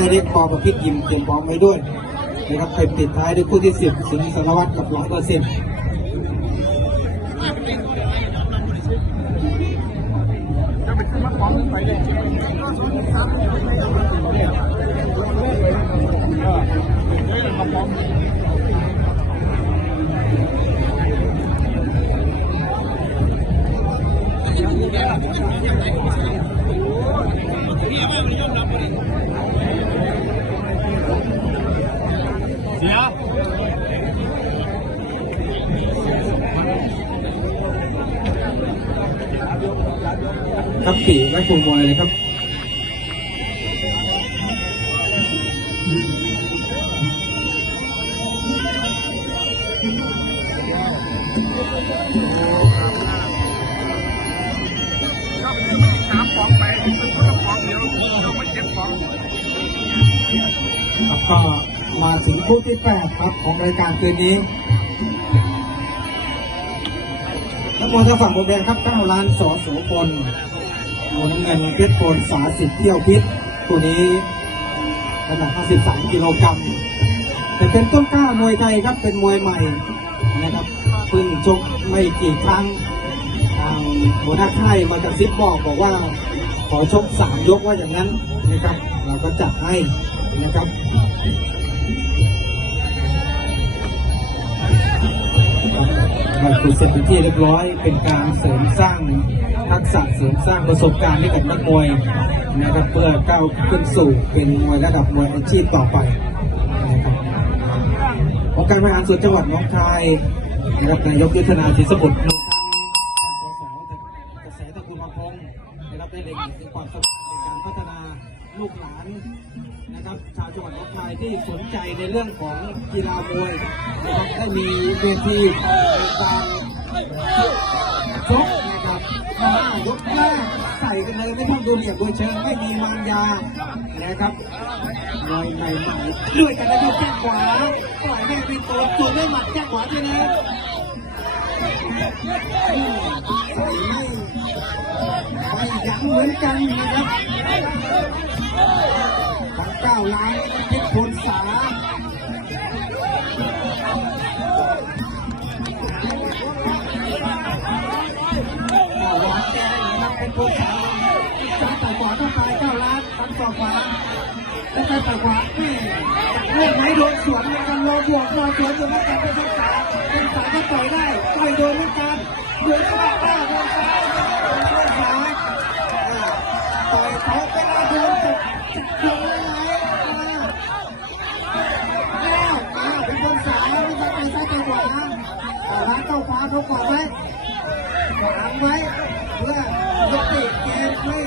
ให้เล็กพอประพิษยิมเตรียมพร้อมไว้ด้วยนะครับไปปิดท้ายด้วยคู่ที่สิบสิงห์สารวัตรกับร้อยเปอร์เซ็นต์เครับปีไว้คงมวยเลยคบองไปมันก็ฟองเดียครับก็มาถึงคู่ที่แปดครับของรายการคืนนี้นักมวยทางฝั่งบนแดงครับ9ล้านสอโสพล หมุนเงินเพชรโกนสาสิบเที่ยวพิษตัวนี้น้ำหนัก53 กิโลกรัมแต่เป็นต้นกล้ามวยไทยครับเป็นมวยใหม่นะครับเพิ่งชกไม่กี่ครั้งทางหัวหน้าค่ายมาจากซิปบอกบอกว่า ขอชกสามยกว่าอย่างนั้นนะครับ เราก็จัดให้นะครับ เราคุเสร็จเป็นที่เรียบร้อย เป็นการเสริมสร้างทักษะเสริมสร้างประสบการณ์ให้กับนักมวยนะครับเพื่อก้าวขึ้นสู่เป็นมวยระดับมวยอาชีพต่อไปนะครับองค์การบริหารส่วนจังหวัดน้องคายนะครับนายกยุทธนาศรีสมุทราวจังหวัดหนองคายที่สนใจในเรื่องของกีฬามวยนะครับได้มีเวทีการชกนะครับหน้ายกหน้าใส่กันเลยไม่ต้องดูเหลี่ยมดูเชิงไม่มีมารยานะครับมวยใหม่ๆด้วยกันนะครับแข้งขวาปล่อยให้เป็นตัวส่วด้วยหมัดแข้งขวาด้วยนะใส่ไม่ไม่ยั้งเหมือนกันนะครับ ทั้งเก้าล้านเพชรพลสาเก้านแดงนะครับเพชรพลสาซ้ายต่อยขวาต้องตายเก้าล้านฟันต่อขวาแล้วไปต่อยขวาแม่เลือกไม้โดนสวนเหมือนกันรอบวกรอสวนอยู่เหมือนกันเป็นสาเป็นสาก็ต่อยได้ต่อยโดนเหมือนกันโดนเข้ามาอ้าโดนซ้ายโดนซ้ายอ่าต่อยเขาเวลาโดนจับจับโดนเลยไหมอ่า แล้วมาเป็นคนสายไม่ใช่ไปซ้ายไปขวาอ่าร้านเขาขวาเข้าขวาไว้ขวางไว้เพื่อยุติเกมไม่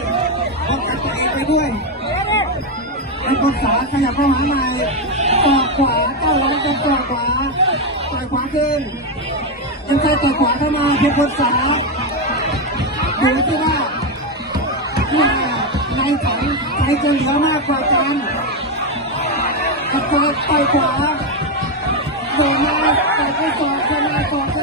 ป้องกันตัวเองไปด้วยเป็นคนสาขยับเข้าหาใหม่ต่อขวาเก้าร้อยเป็นต่อขวาต่อยขวาขึ้นยังใช้ต่อยขวาเข้ามาเป็นคนสาดูสิว่าว่าในถังใครจะเหลือมากกว่ากันตะโกนไปขวาโดนมาแต่ก็สอดขึ้นมาสอดขึ้น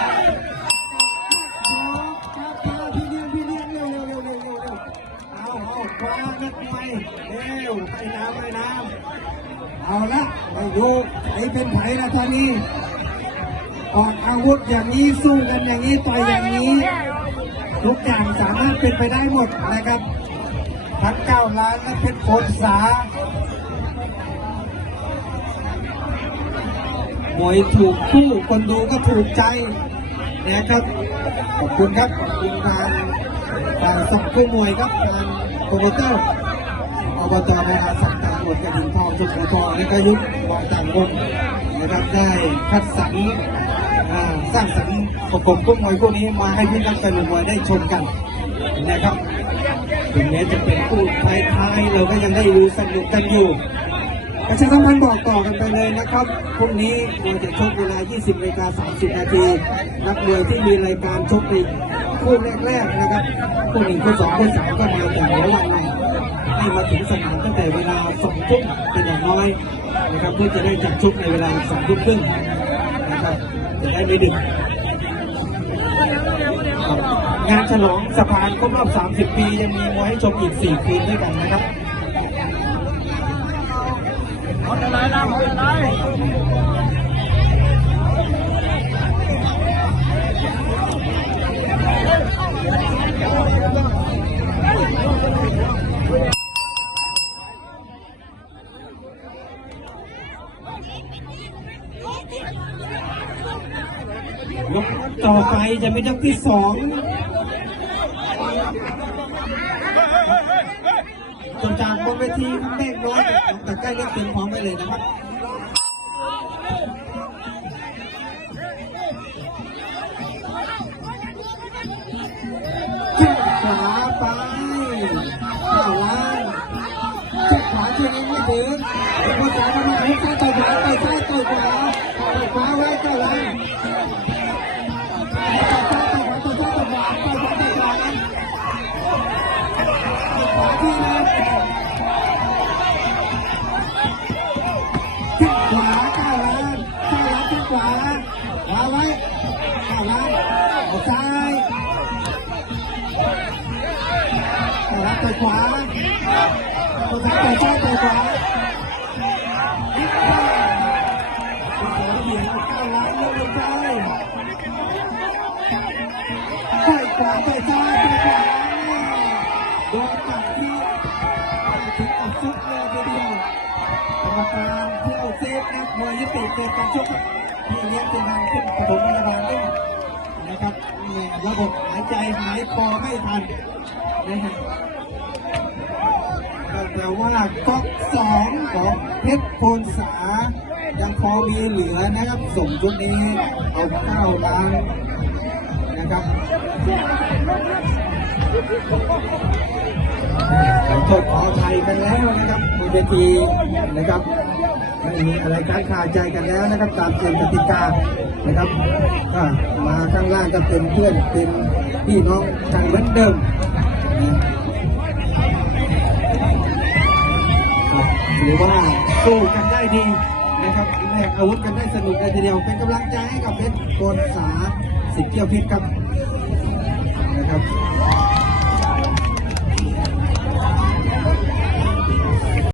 เอาคว้านักมวยเร็วไปน้ำไปน้ำเอาละไม่รู้ไอ้เป็นไผ่ละตอนนี้ออกอาวุธอย่างนี้สู้กันอย่างนี้ต่อยอย่างนี้ ทุกอย่างสามารถเป็นไปได้หมดนะครับทั้งเก้าล้านและเพชรโคนสามวยถูกคู่คนดูก็ถูกใจนะครับขอบคุณครับขอบคุณทางทางสังคู่มวยครับทาง โปรโมเตอร์อบตมหาสังตำรวจกระดิ่งทองสุโขทัยและก็ยุควางต่างวงนะครับได้คัดสรรอ่าสร้างสรรค์ประกบคู่มวยคู่นี้มาให้พี่นักแฟนมวยได้ชมกันนะครับถึงแม้จะเป็นคู่ท้ายๆเราก็ยังได้ดูสนุกกันอยู่ประชาสัมพันธ์บอกต่อกันไปเลยนะครับ พรุ่งนี้เราจะชกเวลา 20นาฬิกา30 นาที นักมวยที่มีรายการชกใน คู่แรกๆนะครับคู่หนึ่งคู่สองคู่สามก็มาแต่หัววันในให้มาถึงสนามตั้งแต่เวลาสองทุ่มเป็นอย่างน้อยนะครับเพื่อจะได้จัดชกในเวลาสองทุ่มครึ่งนะครับจะได้ไม่ดึกงานฉลองสะพานครบรอบ 30 ปี ยังมีมวยให้ชมอีก 4 คืนด้วยกันนะครับ ต่อไปจะเป็นยกที่สองจนจากบนเวทีเมฆน้อยแต่ใกล้เล็กเต็มพร้อมไปเลยนะครับขึ้นขาไปเข้าล่างเช็คขวาช่วยเองไม่ถึงเป็นภาษาธรรมะให้ซ้ายต่อยขวาต่อยซ้ายต่อยขวาต่อขวาไว้เข้าล่าง ขวาก้าวล้านก้าวานที่ขวาขวาไว้ก้าวล้านเอาซ้ายก้าวล้านไปขวาตัวซ้ายไปซ้ายขวา ขวาไปซ้ายไปขวาโดนตัดที่ถึงกับฟุกเลยทีเดียวกรรมการเที่เอาเซฟนักมวยยุติเกิดการชกที่เลี้ยงเป็นทางขึ้นปฐมพยาบาลด้วยนะครับนี่ระบบหายใจหายคอไม่ทันนะฮะแปลว่าก๊อกสองของเพชรโพนสายังพอมีเหลือนะครับส่งชุดนี้เอาเก้าล้าน ครับขอโทษขออภัยกันแล้วนะครับบนเวทีนะครับไม่มีอะไรค้างคาดใจกันแล้วนะครับ ตามเกณฑ์กติกานะครับมาข้างล่างก็เป็นเพื่อนเป็นพี่น้องกันเหมือนเดิมนะครับถือว่าสู้กันได้ดีนะครับแลกอาวุธกันได้สนุกเลยทีเดียวเป็นกำลังใจให้กับเพชรโกนสาสิทธิ์เกี่ยวเพชรครับ นะครับ